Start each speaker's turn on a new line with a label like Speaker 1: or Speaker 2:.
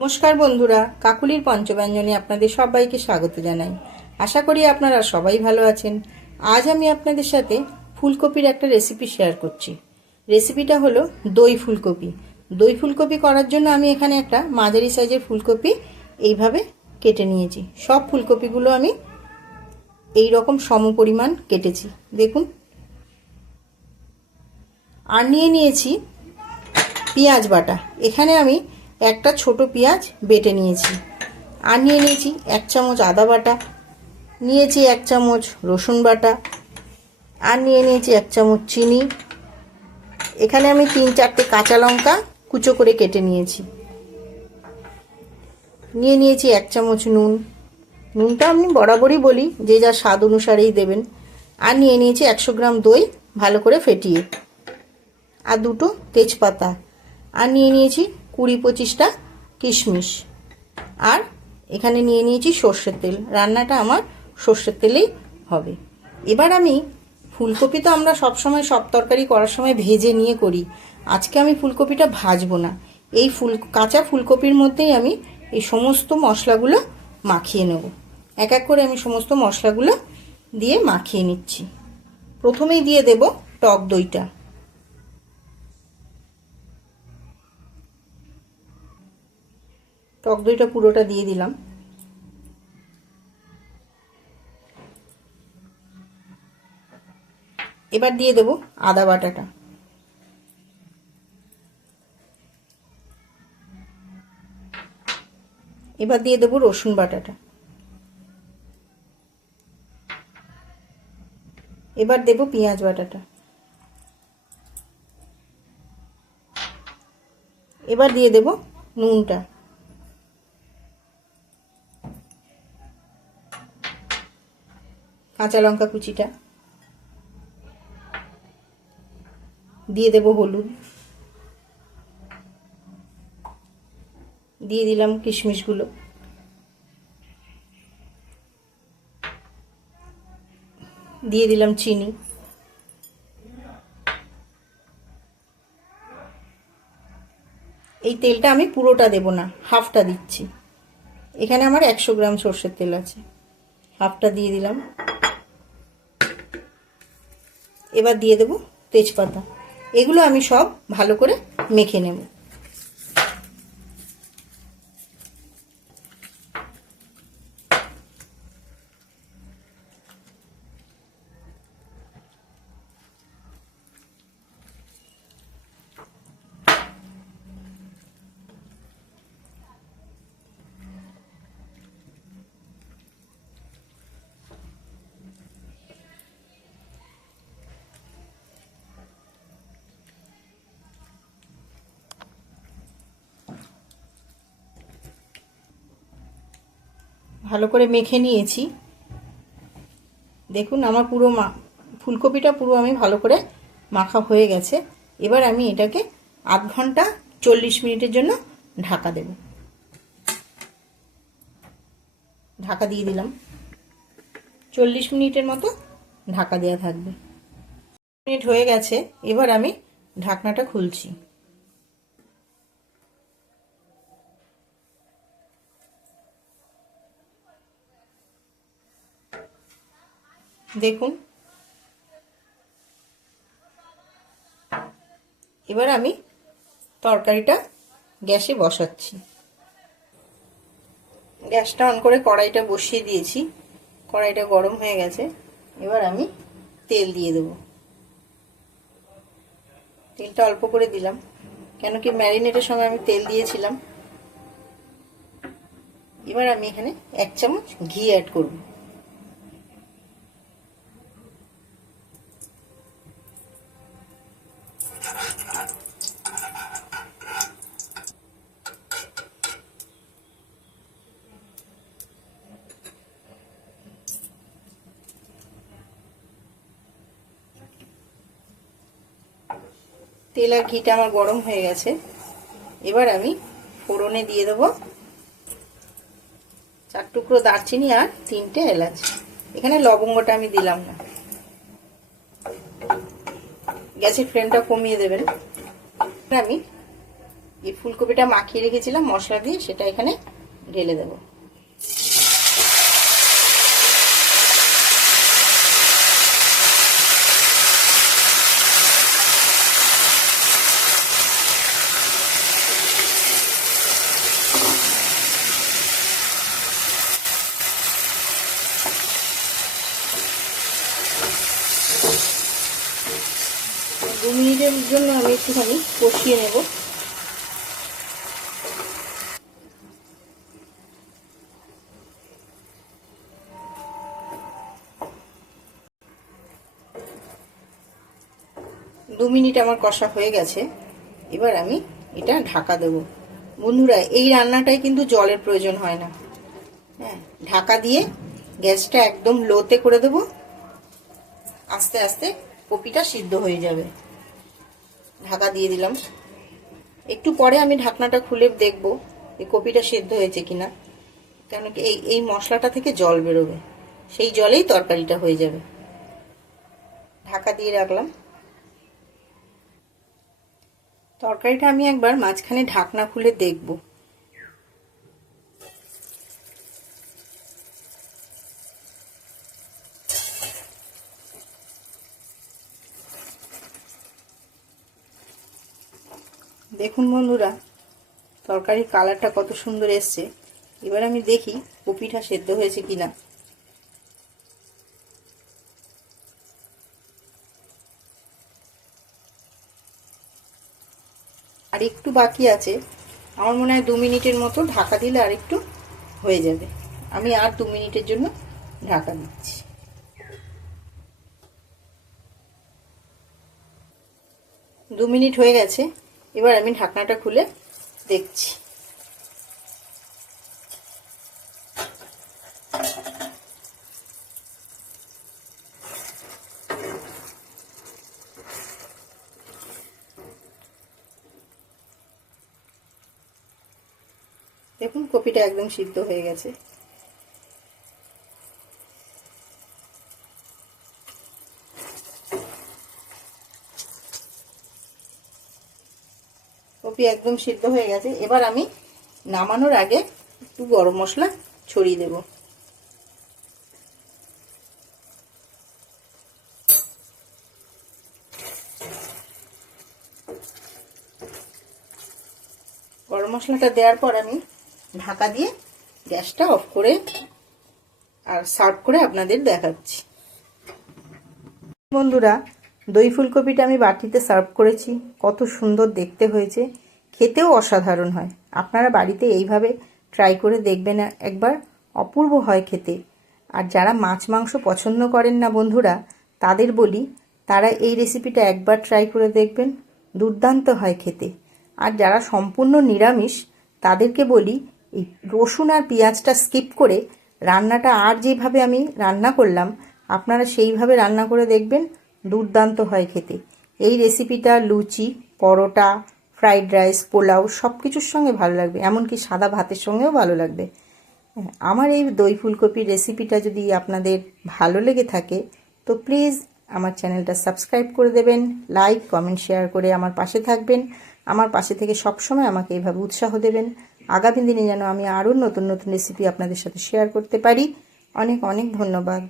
Speaker 1: নমস্কার বন্ধুরা, কাকুলির পঞ্চব্যঞ্জনে আপনাদের সবাইকে স্বাগত জানাই। আশা করি আপনারা সবাই ভালো আছেন। আজ আমি আপনাদের সাথে ফুলকপির একটা রেসিপি শেয়ার করছি। রেসিপিটা হলো দই ফুলকপি। দই ফুলকপি করার জন্য আমি এখানে একটা মাঝারি সাইজের ফুলকপি এইভাবে কেটে নিয়েছি। সব ফুলকপিগুলো আমি এই রকম সম পরিমাণ কেটেছি। দেখুন। আর নিয়ে নিয়েছি পেঁয়াজ বাটা। এখানে আমি একটা ছোট পেঁয়াজ বেটে নিয়েছি। আর নিয়ে নিয়েছি এক চামচ আদা বাটা, নিয়েছি এক চামচ রসুন বাটা, আর নিয়ে নিয়েছি এক চামচ চিনি। এখানে আমি তিন চারটে কাঁচা লঙ্কা কুচো করে কেটে নিয়েছি। নিয়ে নিয়েছি এক চামচ নুন। নুনটা আমি বরাবরই বলি, যে যা স্বাদ অনুসারেই দেবেন। আর নিয়ে নিয়েছি একশো গ্রাম দই ভালো করে ফেটিয়ে। আর দুটো তেজপাতা। আর নিয়ে নিয়েছি কুড়ি পঁচিশটা কিশমিশ। আর এখানে নিয়ে নিয়েছি সর্ষের তেল। রান্নাটা আমার সর্ষের তেলেই হবে। এবার আমি ফুলকপি তো আমরা সবসময় সব তরকারি করার সময় ভেজে নিয়ে করি। আজকে আমি ফুলকপিটা ভাজবো না। এই ফুল, কাঁচা ফুলকপির মধ্যেই আমি এই সমস্ত মশলাগুলো মাখিয়ে নেব। এক এক করে আমি সমস্ত মশলাগুলো দিয়ে মাখিয়ে নিচ্ছি। প্রথমেই দিয়ে দেব টক দইটা। টক দইটা পুরোটা দিয়ে দিলাম। এবার দিয়ে দেব আদা বাটাটা। এবার দিয়ে দেব রসুন বাটাটা। এবার দেব পেঁয়াজ বাটাটা। এবার দিয়ে দেব নুনটা। কাঁচা লঙ্কা কুচিটা। দিয়ে দেব হলুদ। দিয়ে দিলাম কিশমিশগুলো। দিয়ে দিলাম চিনি। এই তেলটা আমি পুরোটা দেব না, হাফটা দিচ্ছি। এখানে আমার একশো গ্রাম সর্ষের তেল আছে। হাফটা দিয়ে দিলাম। এবার দিয়ে দেব তেজপাতা। এগুলো আমি সব ভালো করে মেখে নেব। ভালো করে মেখে নিয়েছি। দেখুন আমার পুরো মা, ফুলকপিটা পুরো আমি ভালো করে মাখা হয়ে গেছে। এবার আমি এটাকে আধ ঘণ্টা চল্লিশ মিনিটের জন্য ঢাকা দেব। ঢাকা দিয়ে দিলাম। চল্লিশ মিনিটের মতো ঢাকা দেওয়া থাকবে। মিনিট হয়ে গেছে, এবার আমি ঢাকনাটা খুলছি। দেখুন। এবার আমি তরকারিটা গ্যাসে বসাচ্ছি। গ্যাসটা অন করে কড়াইটা বসিয়ে দিয়েছি। কড়াইটা গরম হয়ে গেছে। এবার আমি তেল দিয়ে দেব। তেলটা অল্প করে দিলাম। কেন কি ম্যারিনেটের সময় আমি তেল দিয়েছিলাম। এবার আমি এখানে এক চামচ ঘি অ্যাড করব। তেল আর ঘিটা আমার গরম হয়ে গেছে। এবার আমি ফোড়নে দিয়ে দেবো চার টুকরো দারচিনি আর তিনটে এলাচ। এখানে লবঙ্গটা আমি দিলাম না। গ্যাসের ফ্লেমটা কমিয়ে দেবেন। আমি এই ফুলকপিটা মাখিয়ে রেখেছিলাম, মশলা দিয়ে সেটা এখানে ঢেলে দেবো। মিনিটের জন্য আমি একটুখানি কষিয়ে নেব। দু মিনিট আমার কষা হয়ে গেছে। এবার আমি এটা ঢাকা দেব। বন্ধুরা, এই রান্নাটায় কিন্তু জলের প্রয়োজন হয় না। হ্যাঁ ঢাকা দিয়ে গ্যাসটা একদম লোতে করে দেব। আস্তে আস্তে কপিটা সিদ্ধ হয়ে যাবে। ঢাকা দিয়ে দিলাম। একটু পরে আমি ঢাকনাটা খুলে দেখব এই কপিটা সেদ্ধ হয়েছে কিনা। কেন কি এই এই মশলাটা থেকে জল বেরোবে। সেই জলেই তরকারিটা হয়ে যাবে। ঢাকা দিয়ে রাখলাম। তরকারিটা আমি একবার মাঝখানে ঢাকনা খুলে দেখব। দেখুন বন্ধুরা, তরকারির কালারটা কত সুন্দর এসছে। এবার আমি দেখি কপিটা সেদ্ধ হয়েছে কিনা। আর একটু বাকি আছে, আমার মনে হয় দু মিনিটের মতো ঢাকা দিলে আর একটু হয়ে যাবে। আমি আর দু মিনিটের জন্য ঢাকা দিচ্ছি। দু মিনিট হয়ে গেছে এবার আমি ঢাকনাটা খুলে দেখছি। দেখুন কপিটা একদম সিদ্ধ হয়ে গেছে। কপি একদম সিদ্ধ হয়ে গেছে। এবার আমি নামানোর আগে একটু গরম মশলা ছড়িয়ে দেব। গরম মশলাটা দেওয়ার পর আমি ঢাকা দিয়ে গ্যাসটা অফ করে আর সার্ভ করে আপনাদের দেখাচ্ছি। বন্ধুরা, দই ফুলকপিটা আমি বাটিতে সার্ভ করেছি। কত সুন্দর দেখতে হয়েছে। খেতেও অসাধারণ হয়। আপনারা বাড়িতে এইভাবে ট্রাই করে দেখবেন একবার অপূর্ব হয় খেতে। আর যারা মাছ মাংস পছন্দ করেন না বন্ধুরা, তাদের বলি, তারা এই রেসিপিটা একবার ট্রাই করে দেখবেন, দুর্দান্ত হয় খেতে। আর যারা সম্পূর্ণ নিরামিষ, তাদেরকে বলি, এই রসুন আর পেঁয়াজটা স্কিপ করে রান্নাটা আর যেভাবে আমি রান্না করলাম, আপনারা সেইভাবে রান্না করে দেখবেন, দুর্দান্ত হয় খেতে। এই রেসিপিটা লুচি, পরোটা ফ্রাইড রাইস পোলাও সব কিছুর সঙ্গে ভালো লাগবে, এমনকি সাদা ভাতের সঙ্গেও ভালো লাগবে। আমার এই দই ফুলকপির রেসিপিটা যদি আপনাদের ভালো লেগে থাকে, তো প্লিজ আমার চ্যানেলটা সাবস্ক্রাইব করে দেবেন লাইক কমেন্ট শেয়ার করে আমার পাশে থাকবেন। আমার পাশে থেকে সবসময় আমাকে এইভাবে উৎসাহ দেবেন। আগামী দিনে যেন আমি আরও নতুন নতুন রেসিপি আপনাদের সাথে শেয়ার করতে পারি। অনেক অনেক ধন্যবাদ।